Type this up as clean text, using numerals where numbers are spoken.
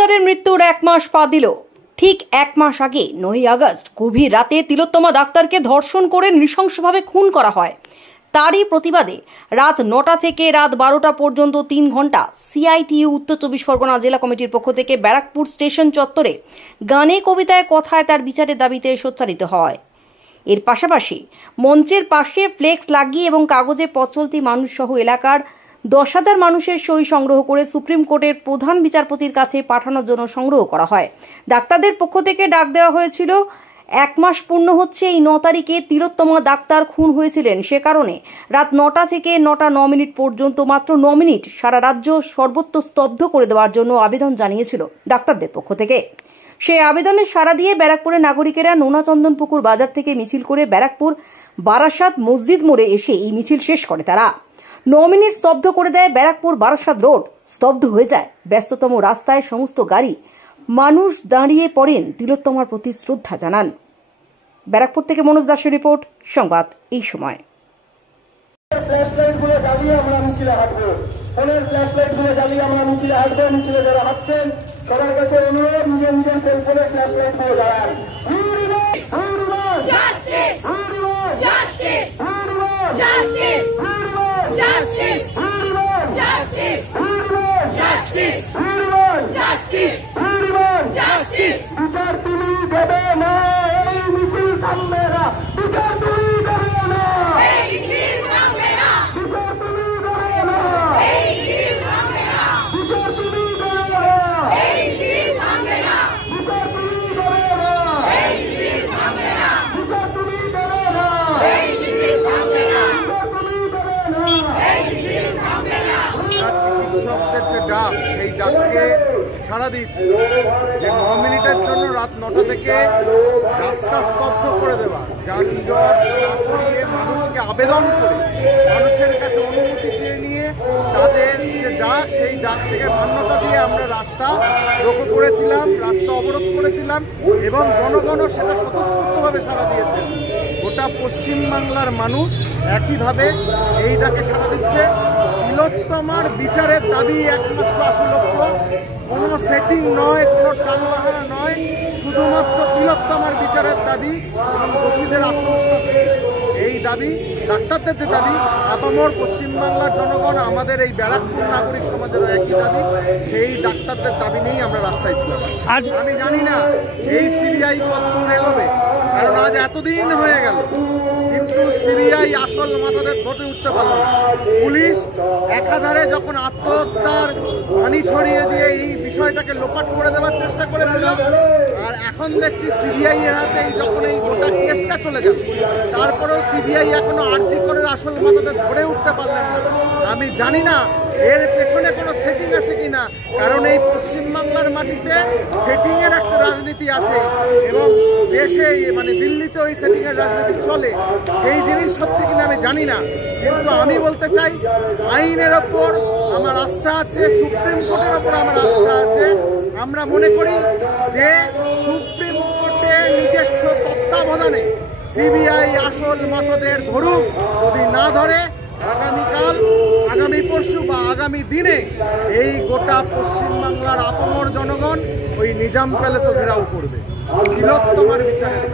ডাক্তারের মৃত্যুর 1 মাস পা দিল। ঠিক 1 মাস আগে 9ই আগস্ট গভীর রাতে তিলোত্তমা ডাক্তারকে ধর্ষণ করে নৃশংসভাবে খুন করা হয়। তারই প্রতিবাদে রাত 9টা থেকে রাত 12টা পর্যন্ত 3 ঘন্টা সিআইটিইউ উত্তর 24 পরগনা জেলা কমিটির পক্ষ থেকে ব্যারাকপুর স্টেশন চত্বরে গানে কবিতায় কথায় তার বিচারের দাবিতে সোচ্চারিত হয়। এর পাশাপাশি মঞ্চের পাশে ফ্লেক্স লাগিয়ে এবং কাগজে পথ চলতি মানুষ সহ এলাকার 10,000 মানুষের সই সংগ্রহ করে সুপ্রিম কোর্টের প্রধান বিচারপতির কাছে পাঠানোর জন্য সংগ্রহ করা হয়। ডাক্তারদের পক্ষ থেকে ডাক দেওয়া হয়েছিল। 1 মাস পূর্ণ হচ্ছে এই 9 তারিখে তিলোত্তমা ডাক্তার খুন হয়েছিলেন। সে কারণে রাত 9টা থেকে 9টা 9 মিনিট পর্যন্ত মাত্র 9 মিনিট সারা রাজ্য সর্বত্র স্তব্ধ করে দেওয়ার জন্য আবেদন জানিয়েছিল ডাক্তারদের পক্ষ থেকে। সেই আবেদনে সাড়া দিয়ে ব্যারাকপুরের নাগরিকেরা নোনাচন্দনপুকুর বাজার থেকে মিছিল করে ব্যারাকপুর বারাসাত মসজিদ মোড়ে এসে এই মিছিল শেষ করে। তারা 9 মিনিট স্তব্ধ করে দেয় ব্যারাকপুর বারাসাত রোড। স্তব্ধ হয়ে যায় ব্যস্ততম রাস্তায় সমস্ত গাড়ি। মানুষ দাঁড়িয়ে পড়েন, তিলোত্তমার প্রতি শ্রদ্ধা জানান। ব্যারাকপুর থেকে মনোজ দাসের রিপোর্ট, সংবাদ এই সময়। সবার কাছে অনুরোধ, নিজের নিজের সেলফোনে ফ্ল্যাশ লাইট দিয়ে দাঁড়ান। বিচার তুমি দেবে না, এই মিছিল থামবে না। বিচার তুমি দেবে না, এই মিছিল থামবে না। বিচার তুমি দেবে না, এই মিছিল থামবে না। বিচার তুমি দেবে না, এই মিছিল থামবে না। বিচার তুমি দেবে না, এই মিছিল থামবে না। বিচার তুমি দেবে না, এই মিছিল থামবে না। বিচার তুমি দেবে না, এই মিছিল থামবে না। চিকিৎসকদের যে ডাক, সেই ডাককে সাড়া দিয়েছে যে 9 মিনিটের জন্য রাত 9টা থেকে রাস্তা স্তব্ধ করে দেওয়া, যানজট না করিয়ে মানুষকে আবেদন করে মানুষের কাছে অনুমতি চেয়ে নিয়ে তাদের যে ডাক, সেই ডাক থেকে মান্যতা দিয়ে আমরা রাস্তা রোকো করেছিলাম, রাস্তা অবরোধ করেছিলাম এবং জনগণও সেটা স্বতঃস্ফূর্তভাবে সাড়া দিয়েছে। গোটা পশ্চিমবাংলার মানুষ একইভাবে এই ডাকে সাড়া দিচ্ছে। তিলোত্তমার বিচারের দাবি একমাত্র আসল লক্ষ্য, কোনো সেটিং নয়, কোনো টালবাহানা নয়, শুধুমাত্র তিলোত্তমার বিচারের দাবি এবং দোষীদের আসল শাস্তি। এই দাবি, ডাক্তারদের যে দাবি, আপামর পশ্চিমবাংলার জনগণ, আমাদের এই ব্যারাকপুর নাগরিক সমাজের একই দাবি। সেই ডাক্তারদের দাবি নিয়েই আমরা রাস্তায় ছিলাম। আজ আমি জানি না এই সিবিআই কতদূর এগোবে, কারণ আজ এতদিন হয়ে গেল কিন্তু সিবিআই আসল মাথাদের ধরে উঠতে পারল না। পুলিশ একাধারে যখন আত্মহত্যার পানি ছড়িয়ে দিয়ে এই বিষয়টাকে লোপাট করে দেওয়ার চেষ্টা করেছিল, আর এখন দেখছি সিবিআই এর হাতে যখন এই গোটা কেসটা চলে গেল, তারপরেও সিবিআই এখনো আর্জি করে আসল মাথাদের ধরে উঠতে পারলেন না। আমি জানি না এর পেছনে কোনো সেটিং আছে কিনা, কারণ এই পশ্চিমবাংলার মাটিতে সেটিংয়ের একটা রাজনীতি আছে এবং দেশে মানে দিল্লিতে ওই সেটিংয়ের রাজনীতি চলে। সেই জিনিস হচ্ছে কিনা আমি জানি না, কিন্তু আমি বলতে চাই আইনের ওপর আমার আস্থা আছে, সুপ্রিম কোর্টের ওপর আমার আস্থা আছে। আমরা মনে করি যে সুপ্রিম কোর্টে নিজস্ব তত্ত্বাবধানে সিবিআই আসল মাথাদের ধরুক। যদি না ধরে আগামীকাল, আগামী পরশু বা আগামী দিনে এই গোটা পশ্চিমবাংলার আপামর জনগণ ওই নিজাম প্যালেসও ঘেরাও করবে তিলোত্তমার বিচারের।